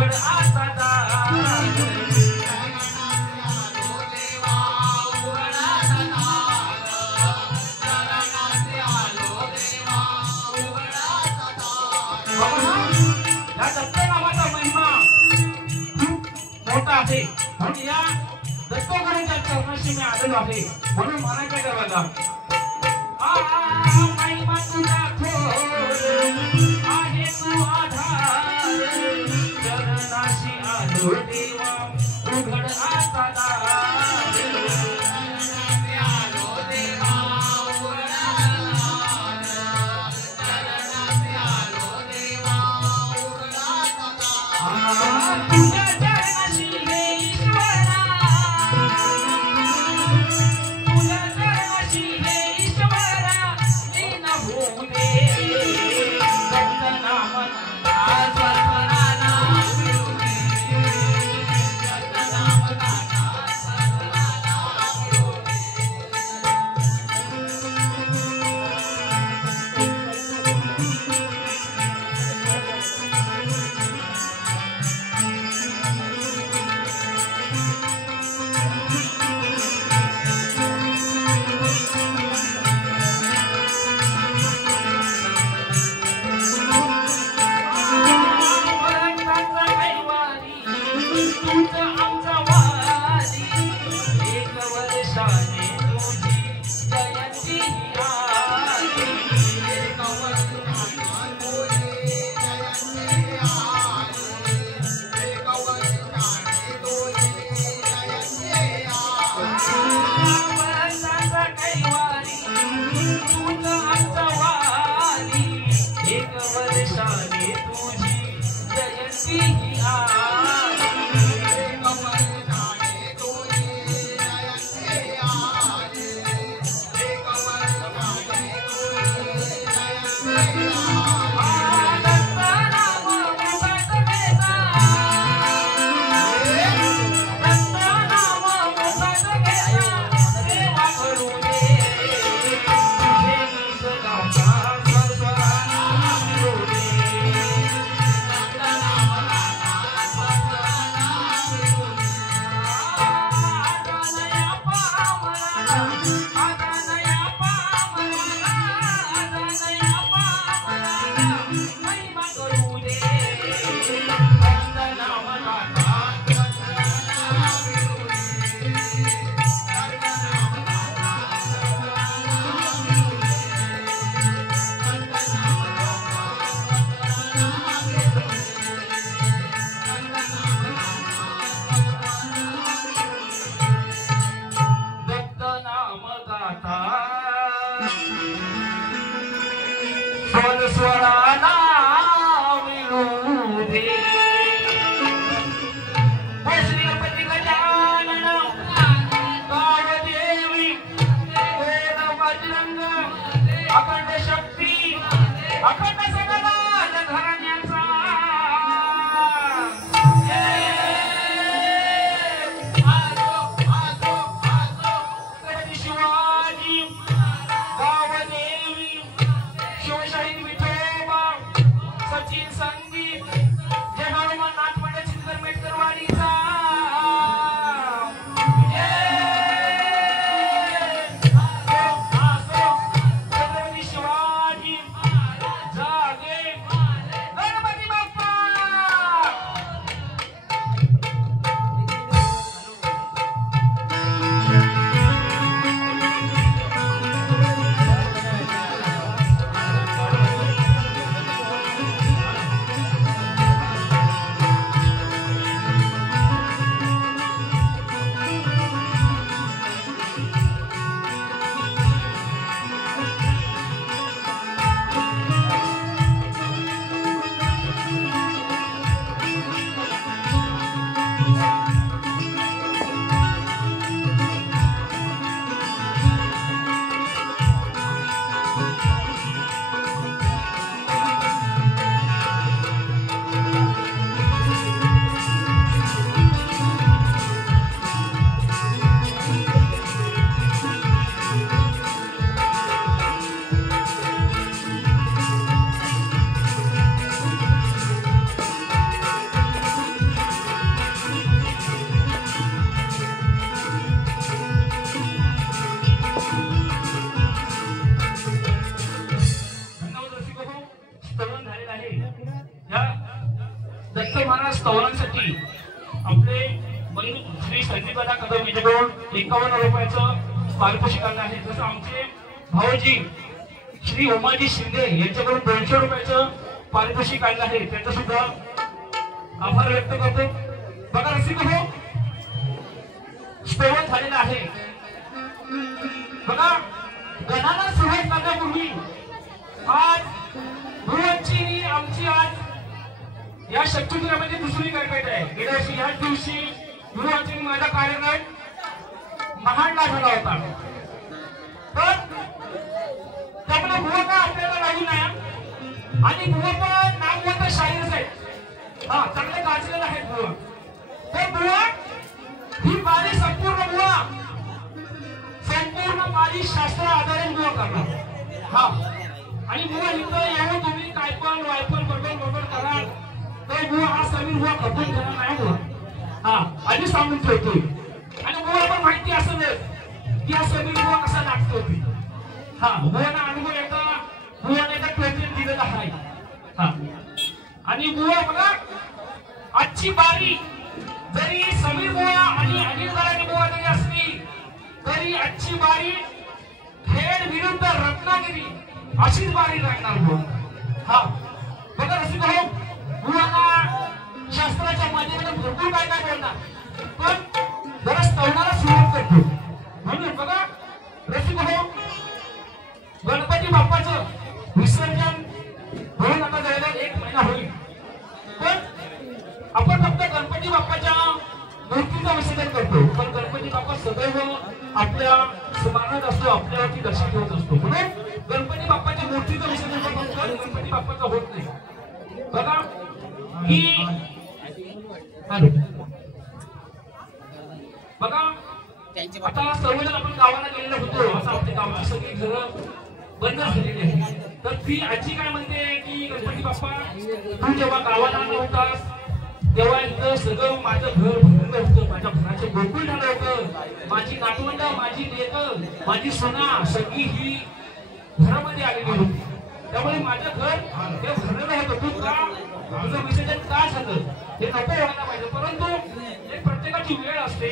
उघड आता दार म्हणून या दत्तोगुरूंच्या चरणाशी मी आलेलो आहे म्हणून म्हणायचं का बघा महिमा तुझा थोर आहे तू आधार चरणाशी आलो देवा उघड आता दार आलो देवा उघड चरणाशी आलो देवा उघड आता तुझ्या दत्त महाराज स्तवनांसाठी आपले बहीण श्री संदीपदा कदम यांच्याकडून 51 रुपयाचं पारितोषिक आलं आहे. जसं आमचे भाऊजी श्री उमाजी शिंदे यांच्याकडून 200 रुपयाचं पारितोषिक आलं आहे. त्यांचा सुद्धा आभार व्यक्त करतो. बघा रसिक हो, स्तवन झालेलं आहे. बघा गणाला सुरुवात करण्यापूर्वी आज गुरुवांची आमची आज या शक्तीपुरामध्ये दुसरी गणपेट आहे. गेल्या वर्षी ह्याच दिवशी गुरुवांची माझा कार्यक्रम महाडला झाला होता. पण त्यामुळे बुवा का आपल्याला लागू नाही आणि बुवा पण नामवंत शाहीरच आहेत. हा चांगले गाजलेला आहे बुवा. तर बुवा ही बारी संपूर्ण बारी शास्त्र आधारित बुवा करणार. हा आणि बुवा इथं येऊन तुम्ही काय पण वायफल बरोबर कराल तर बुवा हा समीर बुवा कबूल करणार नाही बुवा. हा आधी सांगून ठेवतो. आणि बुवा पण माहिती असेलच की हा समीर बुवा कसा लागतो होती. हा बुवाना अनुभव बुवाने एकदा ट्रेनिंग दिलेला आहे. हा आणि बुवा बघा आजची बारी जरी समीर बुवा आणि अनिल दाराणी बुवा जरी असली तरी आजची बारी खेड विरुद्ध रत्नागिरी अशीच बारी लागणार बुवा. हा बघा रसिक भाऊ बुवाना शास्त्राच्या माध्यमातून भरपूर काय काय बोलणार पण जरा स्तवनाला सुरुवात करतो. म्हणून बघा रसिक भाऊ गणपती बाप्पाचं विसर्जन होऊन आता जवळजवळ 1 महिना होईल. पण आपण फक्त गणपती बाप्पाच्या मूर्तीचं विसर्जन करतो. पण गणपती बाप्पा सदैव आपल्या स्मरणात असतो, आपल्यावरती लक्ष ठेवत असतो. म्हणून गणपती बाप्पाच्या मूर्तीचं विसर्जन करतो, गणपती बाप्पाचं होत नाही. बघा ही बघा आता सर्वजण आपण गावाला गेलेलो होतो. असं आपल्या गावाची सगळी घरं बंद झालेली आहे. तर ती आजी काय म्हणते की गणपती बाप्पा तू जेव्हा गावाला नव्हतास तेव्हा इथं सगळं माझं घर भरलं होतं, माझ्या घराचं गोकुळ झालं होतं. माझी नातवंड, माझी लेक, माझी सोना सगळी ही घरामध्ये आलेली होती. त्यामुळे माझं घर ते भरलेलं होतं. तू का तुझं विसर्जन का झालं हे नको व्हायला पाहिजे. परंतु एक प्रत्येकाची वेळ असते,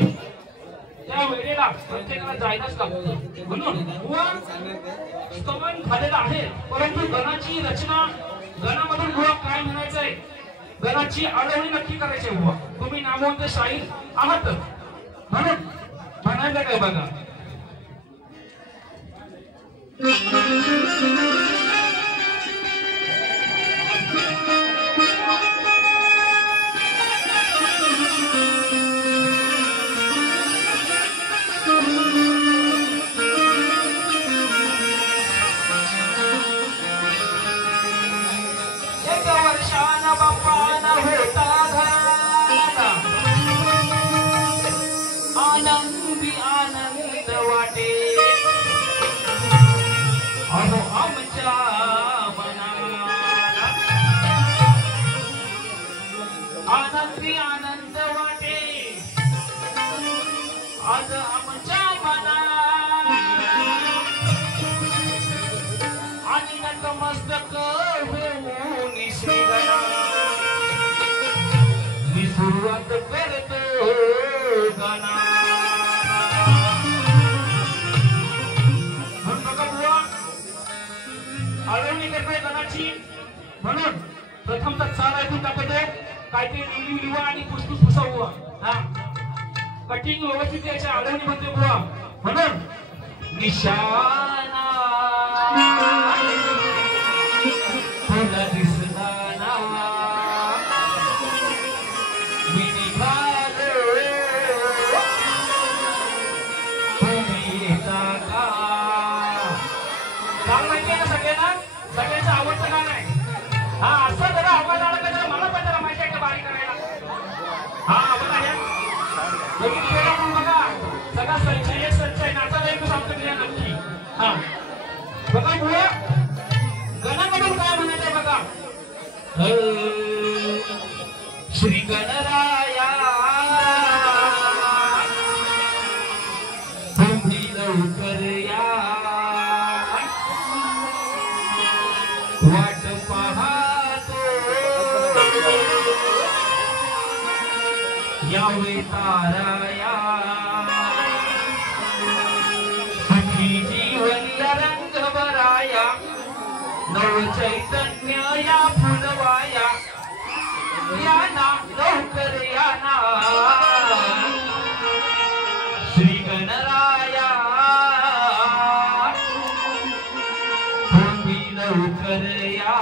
त्या वेळेला प्रत्येकाला जायलाच लागतं. म्हणून बुवा स्तवन झालेलं आहे. परंतु गणाची रचना गणामधून बुवा काय म्हणायचंय गणाची आळवणी नक्की करायची बुवा. तुम्ही नामवंत शाहीर आहात म्हणून म्हणायचं काय बघा. आनंदी आनंद वाटे अहो आमच्या मनाला आनंदी आनंद वाटे आज आमच्या मनाला आणि नतमस्तक होऊन श्री गणा मी सुरुवात करतो गाना. आळवणी करतोय गणाची. म्हणून प्रथमतः चाल ऐकून दाखवतो. काय ते लिवा आणि फुसफुस फुसवा. हा कटिंग व्यवस्थित यायच्या आळवणी म्हणते बुवा. म्हणून निशाना तुला दिसला ना मी निघालो तुम्ही येता का. गाणं माहिती आहे ना सगळ्यांना, सगळ्यांचं आवडतं गाणं आहे. हा असं जरा आवाज आला का जरा मला पण जरा माहिती आहे का बारी करायला. हा बघा हे लगेच केला म्हणून बघा सगळा संचय नाचायला येतो सांगतो तुझ्या नक्की. हा बघा बुवा गणामधून काय म्हणायचंय बघा. श्री गणराया तुम्ही लवकर या वाट पाहतो यावे ताराया सुखी जीवन या रंग बराया नव चैतन्य या फुलवाया याना लवकर याना श्री गणराया तुम्ही लवकर या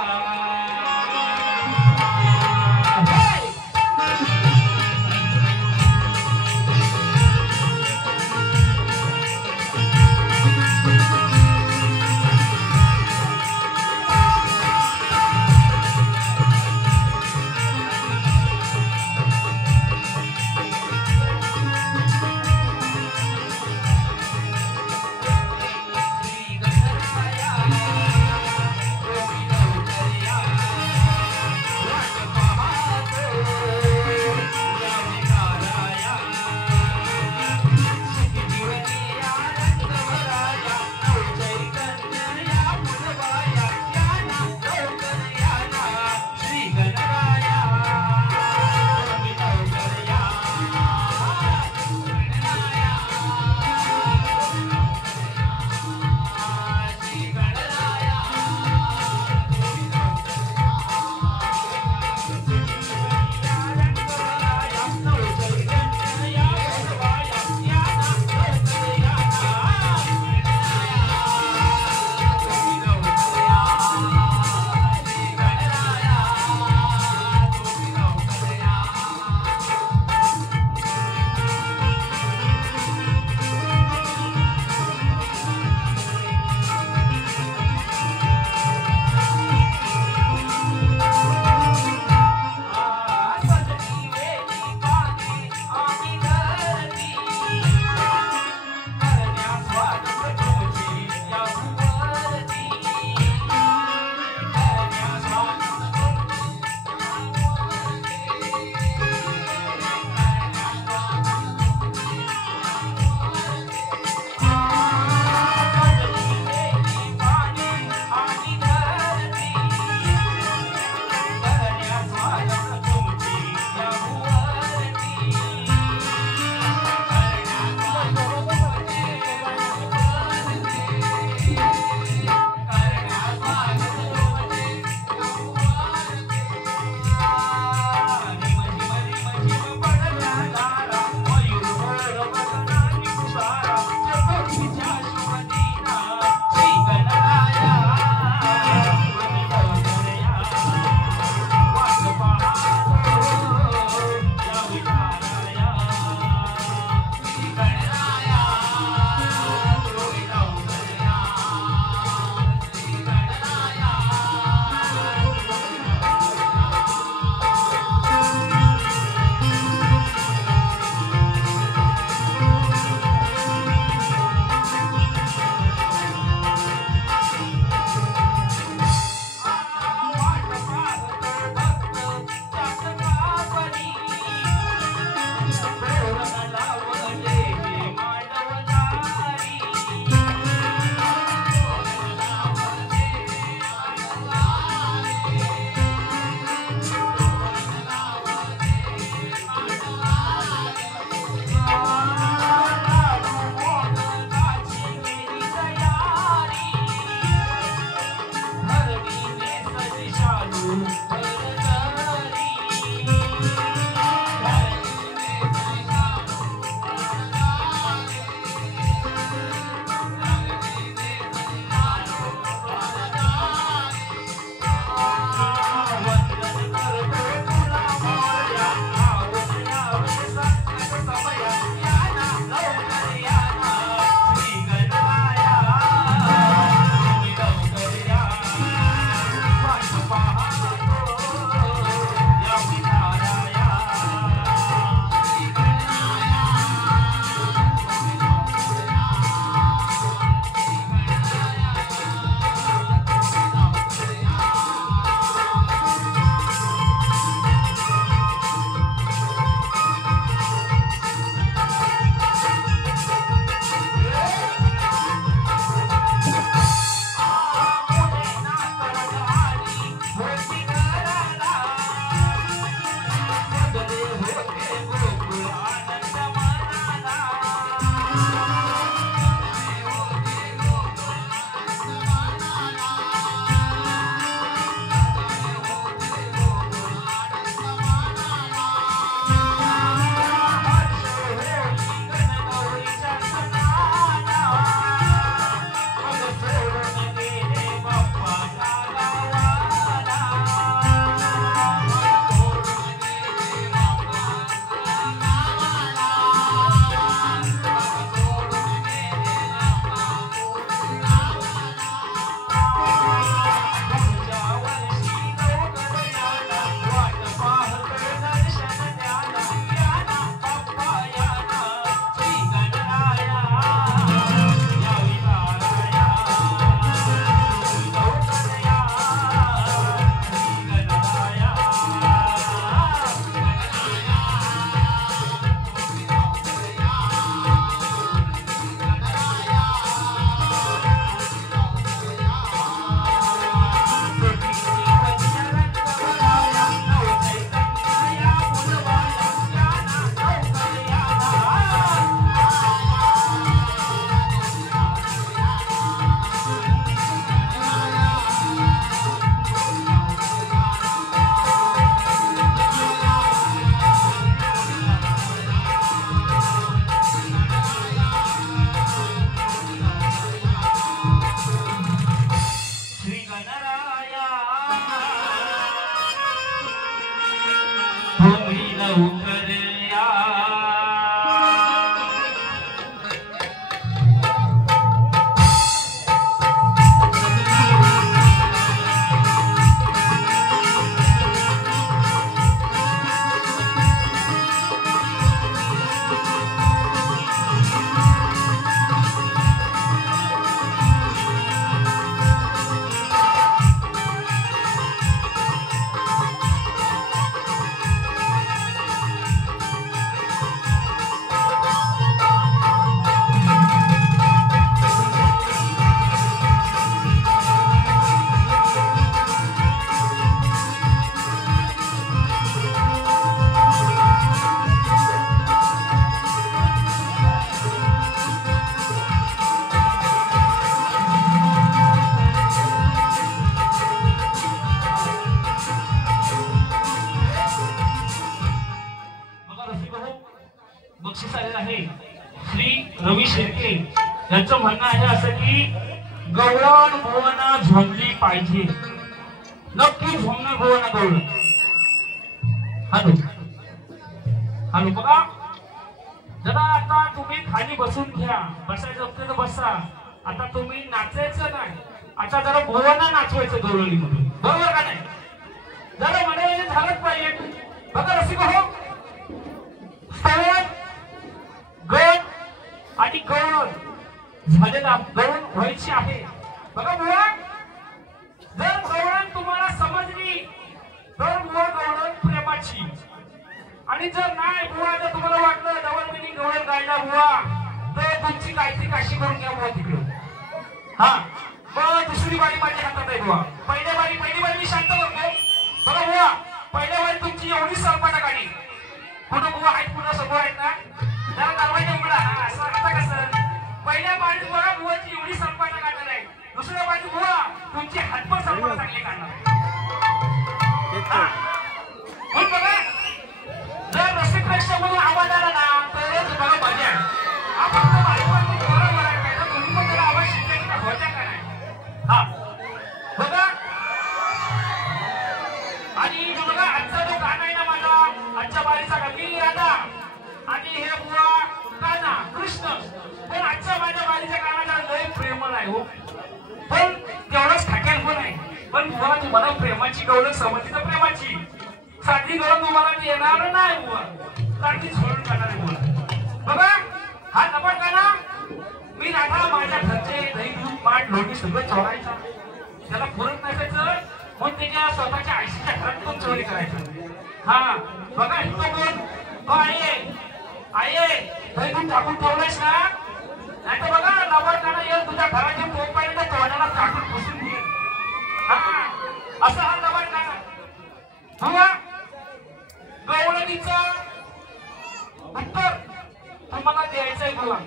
लवकर या बक्षीस आलेलं आहे श्री रवी शेळके यांचं म्हणणं आहे असं की गवळण भुवना झोंबली पाहिजे नक्की झोंबणार भुवना गवळण हॅलो हॅलो बघा जरा आता तुम्ही खाली बसून घ्या बसायचं असतं तर बसा आता तुम्ही नाचायचं नाही आता जरा भुवना नाचवायचं गवळणीमधून बरोबर का नाही जरा मनोरंजन झालंच पाहिजे बघा रसिक हो गण आणि गवळण झालेला गवळण व्हायची आहे बघा बुवा जर गवळण तुम्हाला समजली तर बुवा गवळण प्रेमाची आणि जर नाही बुवा जर तुम्हाला वाटलं डबल मिनिंग गवळण गायला बुवा तर तुमची काहीतरी काशी करून घ्या बुवा तिकडे हा मग दुसरी बारी माझ्या हातात आहे बुवा पहिली बारी मी शांत करतो बघा बुवा पहिल्या बारी तुमची एवढी सरपाटा गाडी कुठं बुवा आहेत पुन्हा समोर आहेत ना जरा दरवाजा उघडा असं आता कसं पहिल्या बाजू बघा बुवाची एवढी संपाटा काढणार आहे दुसऱ्या बाजू बुवा तुमची हातपाय संपाटा चांगली काढणार म्हणून बघा जर रसिकमधून आवाज आला ना तरच बघा मजा आहे आपण तर बारीपासून बरोबर आहे काय तर तुम्ही पण जरा आवाज शिकायची होत्या का नाही हा बघा आणि बघा आजचा जो गाणं आहे ना माझा आजच्या बारीचा गंभीर राधा आणि हे बुवा काना कृष्ण पण आजच्या माझ्या बारीच्या गाण्याला लय प्रेमळ आहे हो पण तेवढंच थाकेल पण आहे पण बुवा तुम्हाला प्रेमाची गवळण समजली प्रेमाची साधी गवळण तुम्हाला येणार नाही बुवा साधी सोडून जाणार आहे बुवा बघा हा नंबर गाणा मी राधा माझ्या घरचे दही दूध पाट लोणी सगळं चोरायचा त्याला पुरत नसायचं मग त्याच्या स्वतःच्या आईशीच्या घरात पण चोरी करायचं हा बघा इथं कोण आहे दही दूध टाकून ठेवलंयस ना नाही तर बघा नंबर गाणं येईल तुझ्या घराच्या पोपायला तोंडाला टाकून पुसून घे हा असा हा नंबर गाणा बुवा गवळणीचं उत्तर तुम्हाला द्यायचंय बुवा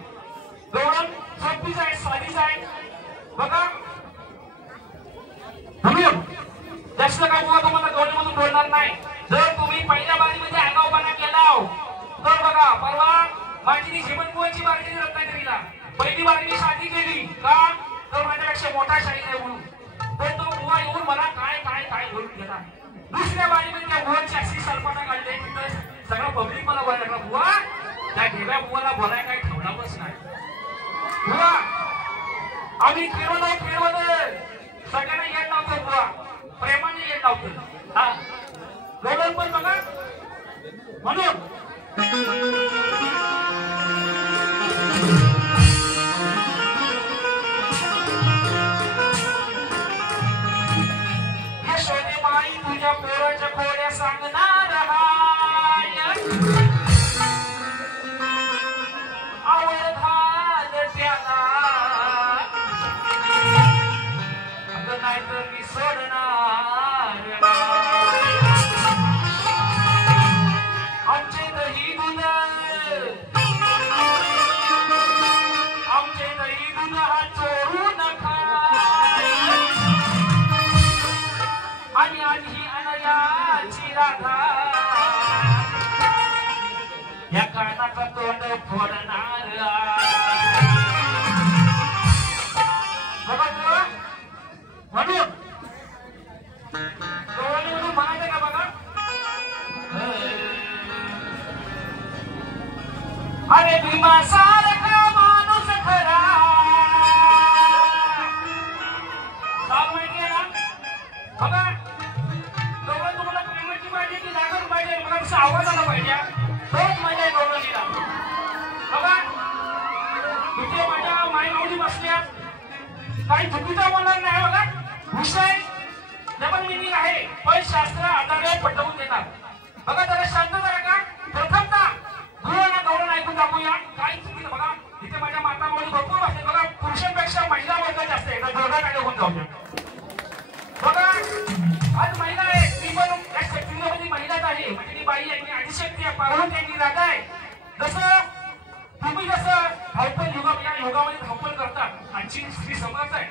गवळण सोपीच आहे साधीच आहे बघा म्हणून जास्त काय बुवा तुम्हाला गवळणीमधून बोलणार नाही जर तुम्ही पहिल्या बारीमध्ये आगाऊपणा केला तर बघा परवा माझी जीवन बुवाची बारी रत्नागिरीला पहिली बारी मी शादी केली का तर माझ्यापेक्षा मोठा शाहीर आहे म्हणून पण तो बुवा येऊन मला काय काय काय बोलून गेला दुसऱ्या बारीमध्ये त्या बुवाची अशी सलपाटा काढली तिथं सगळं पब्लिक मला बोलायला लागला बुवा त्या ढेब्या बुवाला बोलायला काही ठेवणारच नाही बुवा आम्ही फिरवत सगळ्यांना येत नव्हतं बुवा प्रेमाने येत नव्हतं हा गवळण पण बघा म्हणून यशोदे माई तुझ्या पोराच्या खोड्या सांगणार आवड घाल त्याला अगं नाही तर मी सोडणार आमचे दही दूध हा चोरू नका आणि आधी अनयाची राधा या कानाचा तोंड फोडणार म्हणून म्हणायचं का बघा भीमासारखा माणूस खरा साल माहिती आहे ना बघा गवळण तुम्हाला प्रेमाची पाहिजे की जागरण पाहिजे मला कसं आवाज आला पाहिजे तोच माझ्या गवळणीला बघा तिथे माझ्या मायमाऊली बसल्या काही चुकीचं बोलणार नाही बघा विषय डबल मिनिंग आहे पण शास्त्र आधारे पटवून देतात बघा जरा शांत जरा का प्रथमतः गुरुवाना गौरव ऐकून दाखवूया काय चुकीचं बघा इथे माझ्या माता माऊली भरपूर असते बघा पुरुषांपेक्षा महिला वर्ग जास्त आहे एकदा जोरदार काय होऊन जाऊ बघा आज महिला आहे ती पण या शक्तीमध्ये महिलाच आहे म्हणजे ती बाई आहे आदिशक्ती आहे पार्वती आहे ती राधा आहे जसं तुम्ही जसं धावपळ या योगामध्ये धावपळ करतात आजची स्त्री समज आहे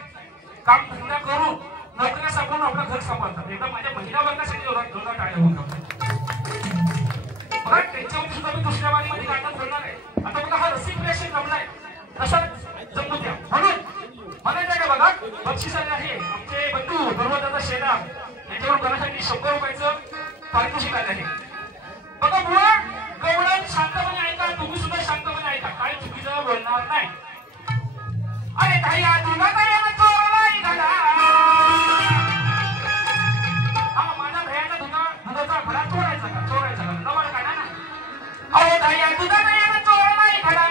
काम धंदा करून नोकऱ्या सांभाळून आपलं घर सांभाळतात एकदा माझ्या महिला वर्गासाठी जोरदार टाळ्या होऊन बघा त्यांच्यामध्ये सुद्धा मी दुसऱ्या बारीमध्ये नाटक बोलणार आहे आता बघा हा रसिक प्रेषण जमलाय तसा जमू द्या म्हणून म्हणायचं का बघा बक्षीस आहे आमचे बंधू पर्वताचा शेला याच्यावर करण्यासाठी 100 रुपयाचं पारितोषिक आलं आहे बघा बुवा गवळण शांतपणे ऐका तुम्ही सुद्धा शांतपणे ऐका काय चुकीचं बोलणार नाही अरे ताई दुधाचा याला चोरलाय घडा हा माझ्या भयाचा दुधाचा घडा चोरायचा का नवल काढा ना अहो ताई दुधाचा याला चोरलाय घडा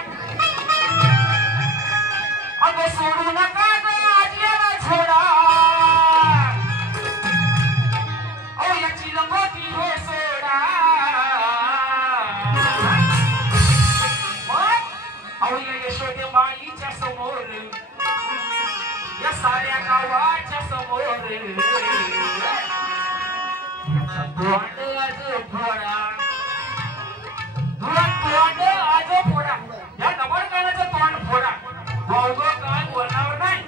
अगं सोडू नका आजीला छोडा अहो याची लंगोटी हो सोडा अहो या यशोदे माईच्या समोर या साऱ्या गावाच्या समोर तोंड आज फोडा या डबल कानाचं तोंड फोडा वावगं काय बोलणार नाही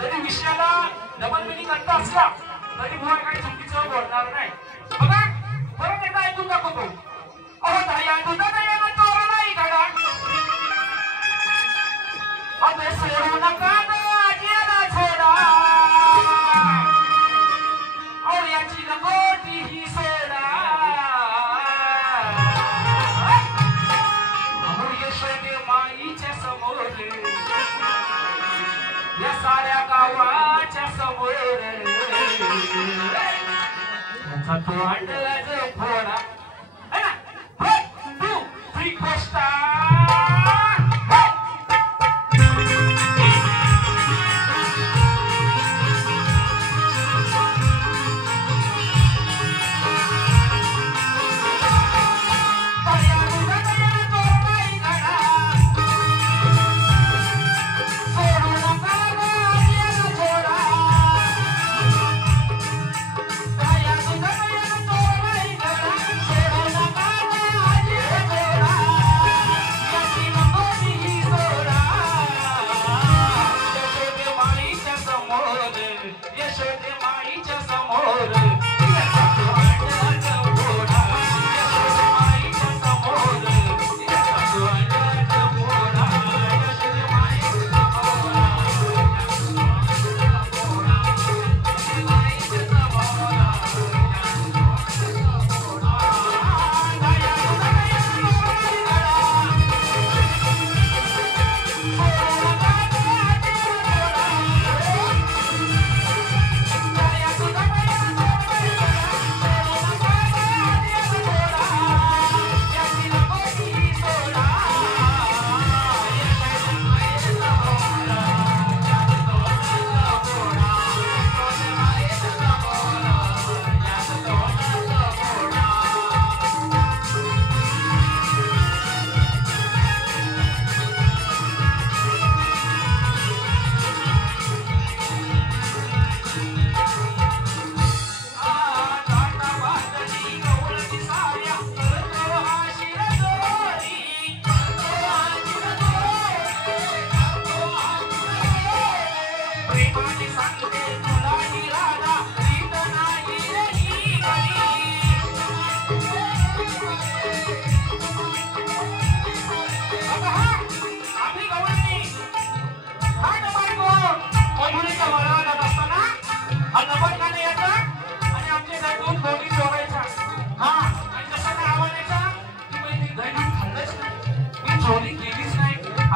जरी विषयाला डबल मिनिंग अर्थ असला तरी बुवा काही चुकीचं बोलणार नाही बघा परत एकदा ऐकून दाखवतो अहो ताई दुधाचा याला चोरलाय घडा अबे सोडू नका आजीला छोडा अहो याची लंगोटी ही सोडा अहो यशोदे माईच्या समोर या साऱ्या गावाच्या समोर याचा तोंड फोडा है ना 1 2 3 पोस्टा छोडा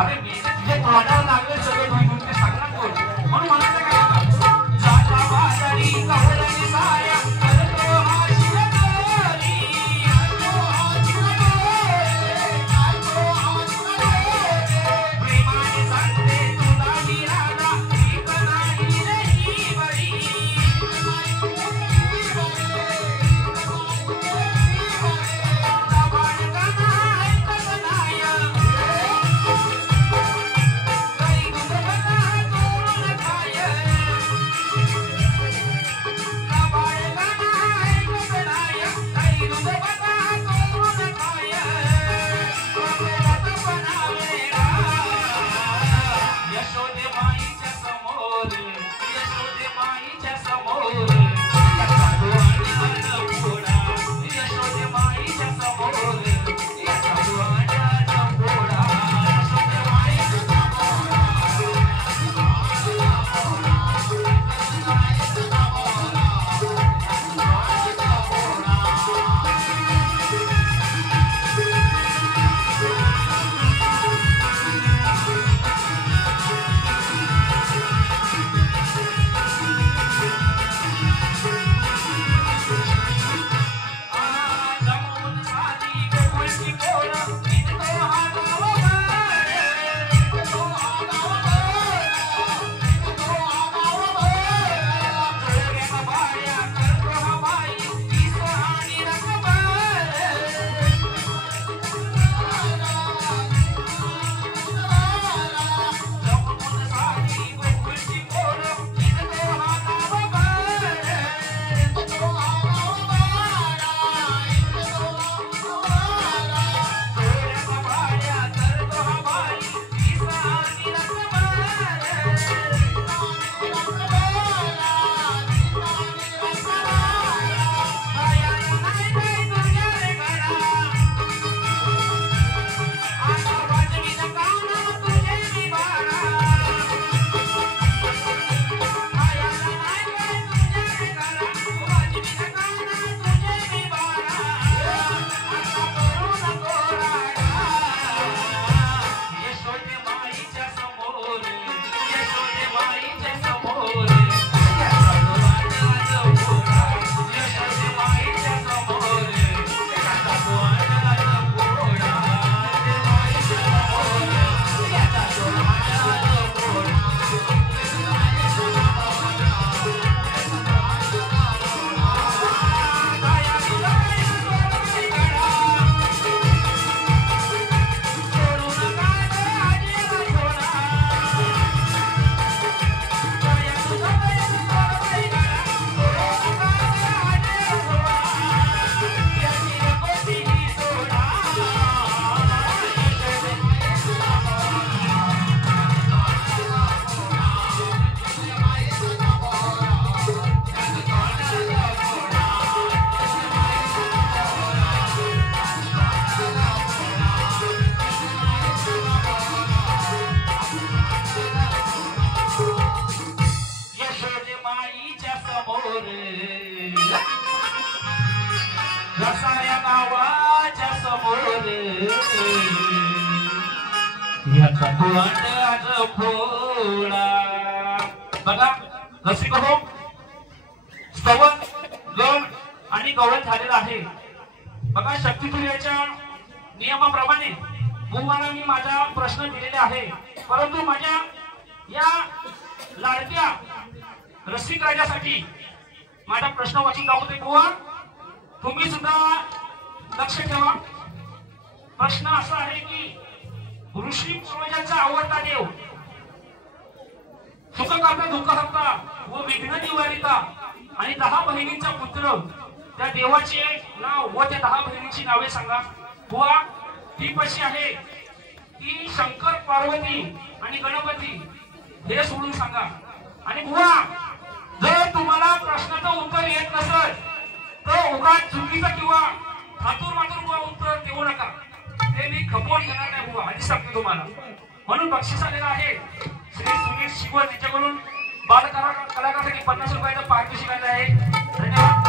अरे मी तुझ्या तोंडाला लागलं सगळं मी तुमचे सांगणार कोण म्हणून मला काय सांगा जाता बाजारी कवळणी साया करतो हा शिरदोरी करतो हा शिरदोरी करतो हा शिरदोरी प्रेमाने सांगते तुला ही राधा एक नाही रे ही बरी बघा रसिक हो स्तवन गण आणि गवळण झालेला आहे बघा शक्तिप्रियाच्या नियमाप्रमाणे तुम्हाला मी माझा प्रश्न दिलेले आहे परंतु माझ्या या लाडक्या रसिक राजासाठी माझा प्रश्न वाचित दाखवते बुवा तुम्ही सुद्धा लक्ष ठेवा प्रश्न असा आहे की ऋषी पूर्वजांचा आवडता देव सुख करता दुःख हरता व विघ्न निवारिता आणि 10 बहिणींचा पुत्र त्या देवाचे नाव व त्या 10 बहिणींची नावे सांगा बुवा ती कशी आहे की शंकर पार्वती आणि गणपती हे सोडून सांगा आणि बुवा जर तुम्हाला प्रश्नाचं उत्तर येत नसेल तर उगाच चुकीचं किंवा थातूर मातूर उत्तर देऊ नका ते मी खपवून घेणार नाही बुवा आधी सांगतो तुम्हाला म्हणून बक्षीस आलेलं आहे श्री सुनील शिवल त्यांच्याकडून बाल कलाकारासाठी 50 रुपयाचं पारितोषिक आलं आहे धन्यवाद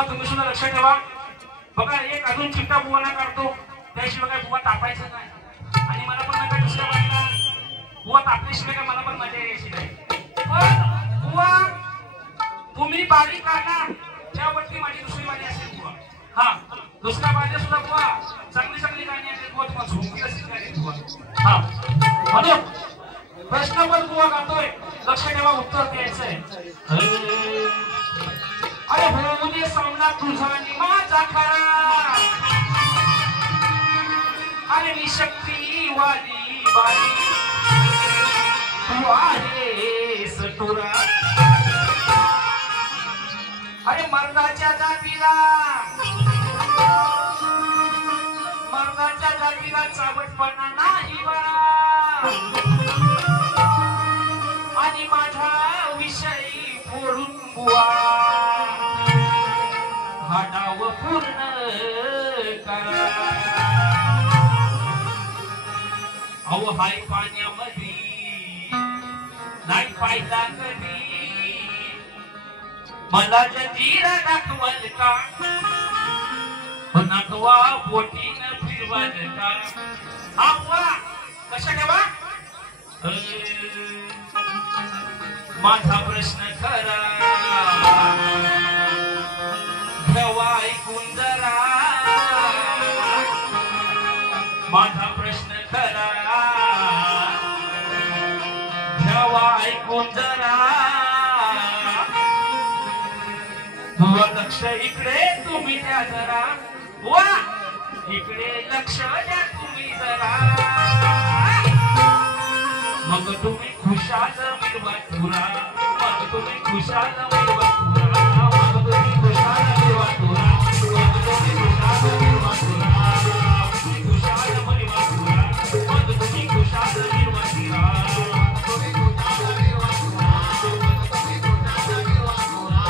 बुवा तुम्ही सुद्धा लक्ष ठेवा बघा एक अजून चिमटा बुवाना काढतो त्याशिवाय काय बुवा तापायचं नाही आणि मला पण नका दुसऱ्या बाजूला बुवा तापल्याशिवाय काय मला पण मजा यायची नाही पण बुवा तुम्ही बारीक काढा त्यावरती माझी दुसरी बाणी असेल बुवा हा दुसऱ्या बाजूला सुद्धा बुवा चांगली चांगली गाणी असेल बुवा तुम्हाला झोपी असेल गाणी बुवा हा म्हणून प्रश्न पण बुवा गातोय लक्ष ठेवा उत्तर द्यायचंय अरे हो मुझे सामना तुझा आणि माझा खरा अरे मी शक्ती वाली बाई तू आहेस तुरा अरे मर्दाच्या जातीला चावटपणा नाही बरा आणि माझा विषयी फोडून बुवा हा डाव पूर्ण करा अहो हाय पाण्यामध्ये नाही पाहिला कधी मला जंजीरा दाखवल का नाकवा बोटीनं फिरवल का हा बुवा कशा ठेवा माझा प्रश्न खरा ठेवा ऐकून जरा माझा प्रश्न खरा ठेवा ऐकून जरा बुवा लक्ष इकडे तुम्ही द्या जरा बुवा इकडे लक्ष द्या तुम्ही जरा मग तुम्ही खुशाल मिळवा तुरा मग तुम्ही खुशाल मिळवा तुरा मग तुम्ही खुशाल मिळवा तुरा मग तुम्ही खुशाल मिळवा तुरा तुम्ही खुशाल मिळवा तुरा मग तुम्ही खुशाल मिळवा तुरा तुम्ही खुशाल मिळवा तुरा तुम्ही खुशाल मिळवा तुरा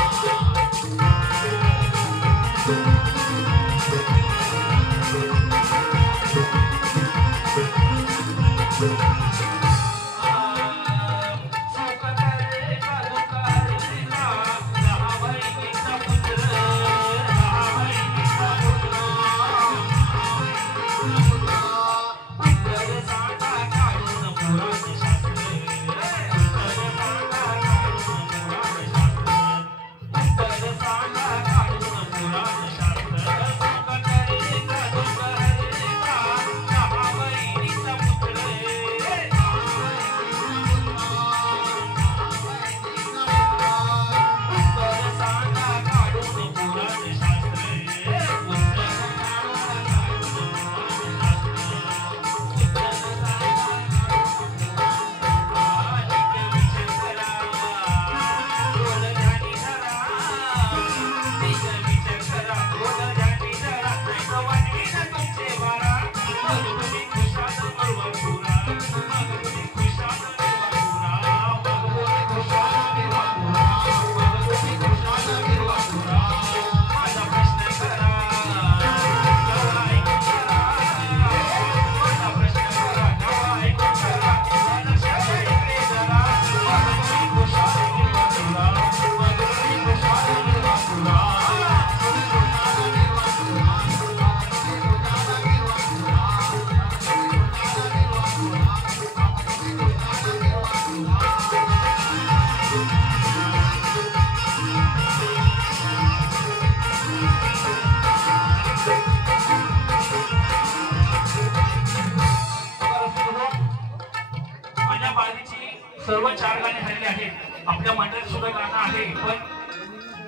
सर्व 4 गाणी झालेली आहेत आपल्या मंडळात सुद्धा गाणं आहे पण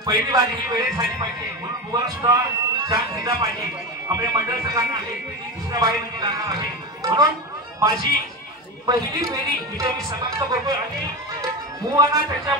पहिली बारी ही वेळेत झाली पाहिजे म्हणून बुवाला सुद्धा चान्स दिला पाहिजे आपल्या मंडळाचं गाणं आहे ती दुसऱ्या बारीमध्ये गाणं आहे म्हणून माझी पहिली फेरी इथे मी समाप्त करतोय आणि बुवाला त्याच्या